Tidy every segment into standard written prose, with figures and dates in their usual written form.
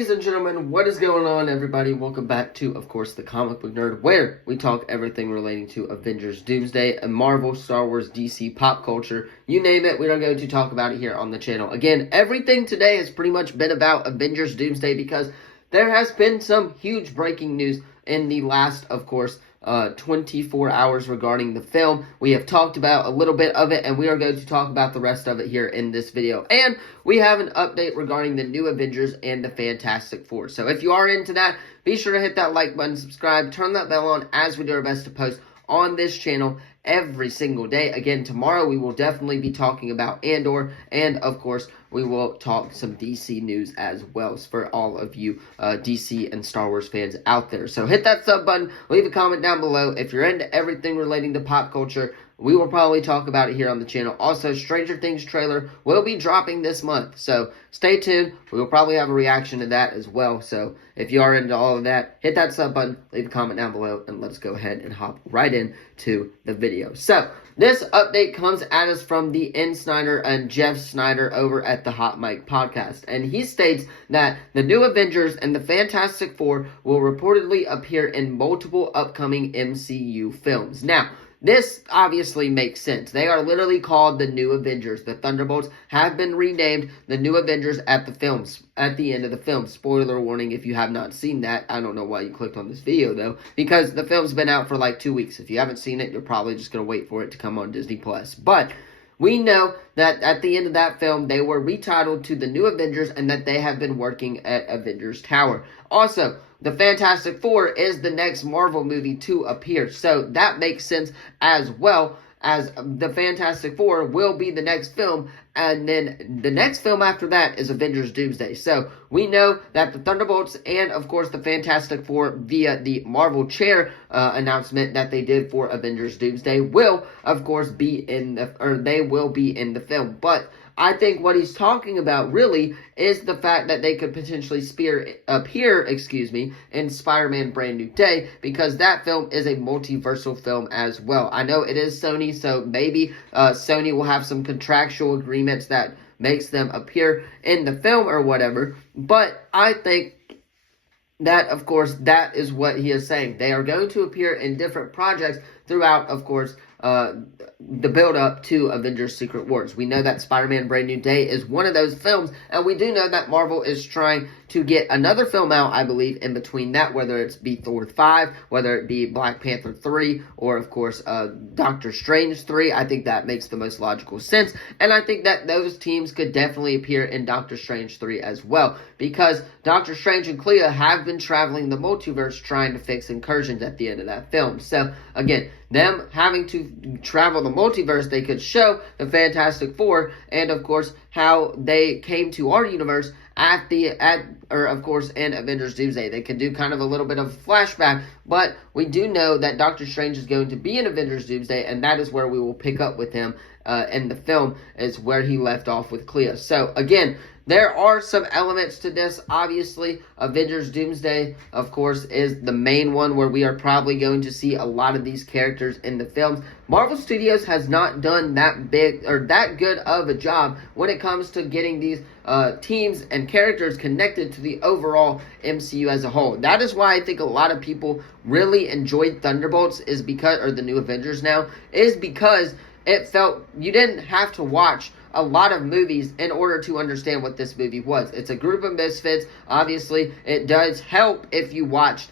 Ladies and gentlemen, what is going on, everybody? Welcome back to, of course, the Comic Book Nerd, where we talk everything relating to Avengers, Doomsday, and Marvel, Star Wars, DC, pop culture, you name it, we are going to talk about it here on the channel. Again, everything today has pretty much been about Avengers, Doomsday, because there has been some huge breaking news in the last, of course, 24 hours regarding the film. We have talked about a little bit of it, and we are going to talk about the rest of it here in this video. And we have an update regarding the new Avengers and the Fantastic Four. So if you are into that, be sure to hit that like button, subscribe, turn that bell on, as we do our best to post on this channel every single day. Again, tomorrow we will definitely be talking about Andor, and of course we will talk some DC news as well for all of you DC and Star Wars fans out there. So hit that sub button, leave a comment down below if you're into everything relating to pop culture. We will probably talk about it here on the channel. Also, Stranger Things trailer will be dropping this month, so stay tuned. We will probably have a reaction to that as well. So if you are into all of that, hit that sub button, leave a comment down below, and let's go ahead and hop right into the video. So this update comes at us from the N. Snyder and Jeff Snyder over at the Hot Mic podcast, and he states that the new Avengers and the Fantastic Four will reportedly appear in multiple upcoming MCU films. Now, this obviously makes sense. They are literally called the New Avengers. The Thunderbolts have been renamed the New Avengers at the end of the film. Spoiler warning if you have not seen that. I don't know why you clicked on this video, though, because the film's been out for like 2 weeks. If you haven't seen it, you're probably just going to wait for it to come on Disney+. But we know that at the end of that film, they were retitled to the New Avengers and that they have been working at Avengers Tower. Also, the Fantastic Four is the next Marvel movie to appear, so that makes sense as well, as the Fantastic Four will be the next film, and then the next film after that is Avengers Doomsday. So we know that the Thunderbolts and, of course, the Fantastic Four via the Marvel Chair announcement that they did for Avengers Doomsday will, of course, be in they will be in the film. But I think what he's talking about really is the fact that they could potentially appear in Spider-Man Brand New Day, because that film is a multiversal film as well. I know it is Sony, so maybe Sony will have some contractual agreements that makes them appear in the film or whatever, but I think that, of course, that is what he is saying. They are going to appear in different projects throughout, of course, the build-up to Avengers Secret Wars. We know that Spider-Man Brand New Day is one of those films, and we do know that Marvel is trying to get another film out, I believe, in between that, whether it's be Thor 5, whether it be Black Panther 3, or, of course, Doctor Strange 3. I think that makes the most logical sense, and I think that those teams could definitely appear in Doctor Strange 3 as well, because Doctor Strange and Clea have been traveling the multiverse trying to fix incursions at the end of that film. So, again, them having to travel the multiverse, they could show the Fantastic Four and, of course, how they came to our universe of course, in Avengers Doomsday. They could do kind of a little bit of flashback, but we do know that Doctor Strange is going to be in Avengers Doomsday, and that is where we will pick up with him in the film, is where he left off with Clea. So, again, there are some elements to this. Obviously, Avengers Doomsday, of course, is the main one where we are probably going to see a lot of these characters in the films. Marvel Studios has not done that good of a job when it comes to getting these teams and characters connected to the overall MCU as a whole. That is why I think a lot of people really enjoyed Thunderbolts, or the New Avengers now, is because it felt you didn't have to watch a lot of movies in order to understand what this movie was. It's a group of misfits. Obviously, it does help if you watched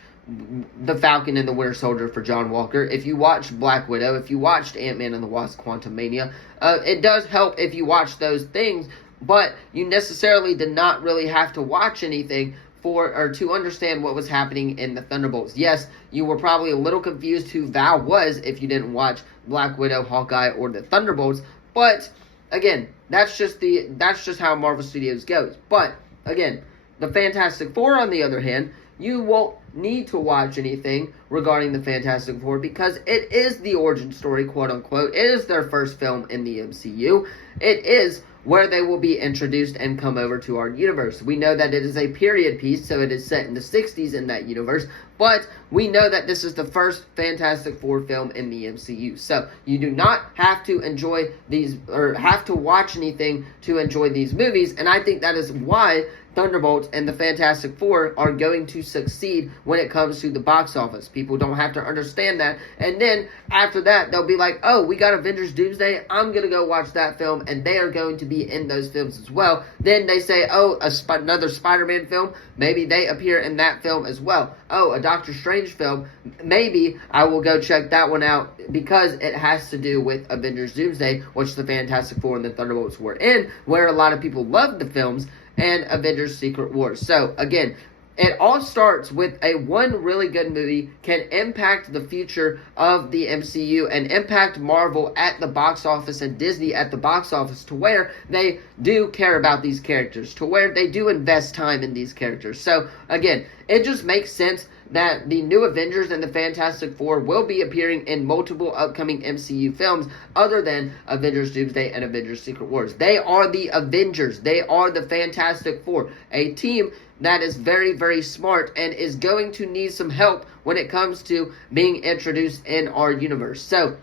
The Falcon and the Winter Soldier for John Walker, if you watched Black Widow, if you watched Ant-Man and the Wasp: Quantumania. It does help if you watch those things, but you necessarily did not really have to watch anything to understand what was happening in the Thunderbolts. Yes, you were probably a little confused who Val was if you didn't watch Black Widow, Hawkeye, or the Thunderbolts, but again, that's just how Marvel Studios goes. But again, the Fantastic Four, on the other hand, you won't need to watch anything regarding the Fantastic Four, because it is the origin story, quote unquote. It is their first film in the MCU. It is where they will be introduced and come over to our universe. We know that it is a period piece, so it is set in the 60s in that universe, but we know that this is the first Fantastic Four film in the MCU. So you do not have to enjoy these, or have to watch anything to enjoy these movies, and I think that is why Thunderbolts and the Fantastic Four are going to succeed when it comes to the box office. People don't have to understand that. And then after that, they'll be like, oh, we got Avengers Doomsday. I'm going to go watch that film. And they are going to be in those films as well. Then they say, oh, another Spider-Man film. Maybe they appear in that film as well. Oh, a Doctor Strange film. Maybe I will go check that one out because it has to do with Avengers Doomsday, which the Fantastic Four and the Thunderbolts were in, where a lot of people loved the films, and Avengers Secret Wars. So, again, it all starts with one really good movie can impact the future of the MCU and impact Marvel at the box office and Disney at the box office to where they do care about these characters, to where they do invest time in these characters. So, again, it just makes sense that the new Avengers and the Fantastic Four will be appearing in multiple upcoming MCU films other than Avengers Doomsday and Avengers Secret Wars. They are the Avengers. They are the Fantastic Four, a team that is very, very smart and is going to need some help when it comes to being introduced in our universe. So,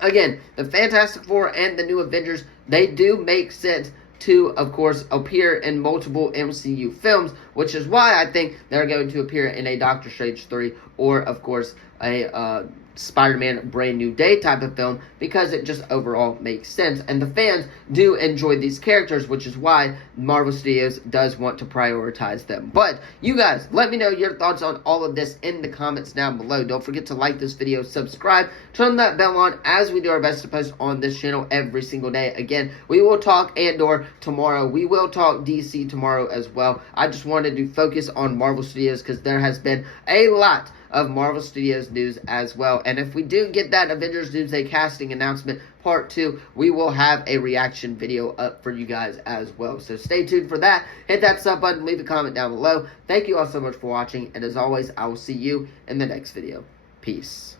again, the Fantastic Four and the new Avengers, they do make sense to, of course, appear in multiple MCU films, which is why I think they're going to appear in a Doctor Strange 3 or, of course, a Spider-Man Brand New Day type of film, because it just overall makes sense. And the fans do enjoy these characters, which is why Marvel Studios does want to prioritize them. But you guys, let me know your thoughts on all of this in the comments down below. Don't forget to like this video, subscribe, turn that bell on, as we do our best to post on this channel every single day. Again, we will talk Andor tomorrow. We will talk DC tomorrow as well. I just wanted to focus on Marvel Studios because there has been a lot of Marvel Studios news as well. And if we do get that Avengers Doomsday casting announcement part 2, we will have a reaction video up for you guys as well. So stay tuned for that. Hit that sub button, leave a comment down below. Thank you all so much for watching, and as always, I will see you in the next video. Peace.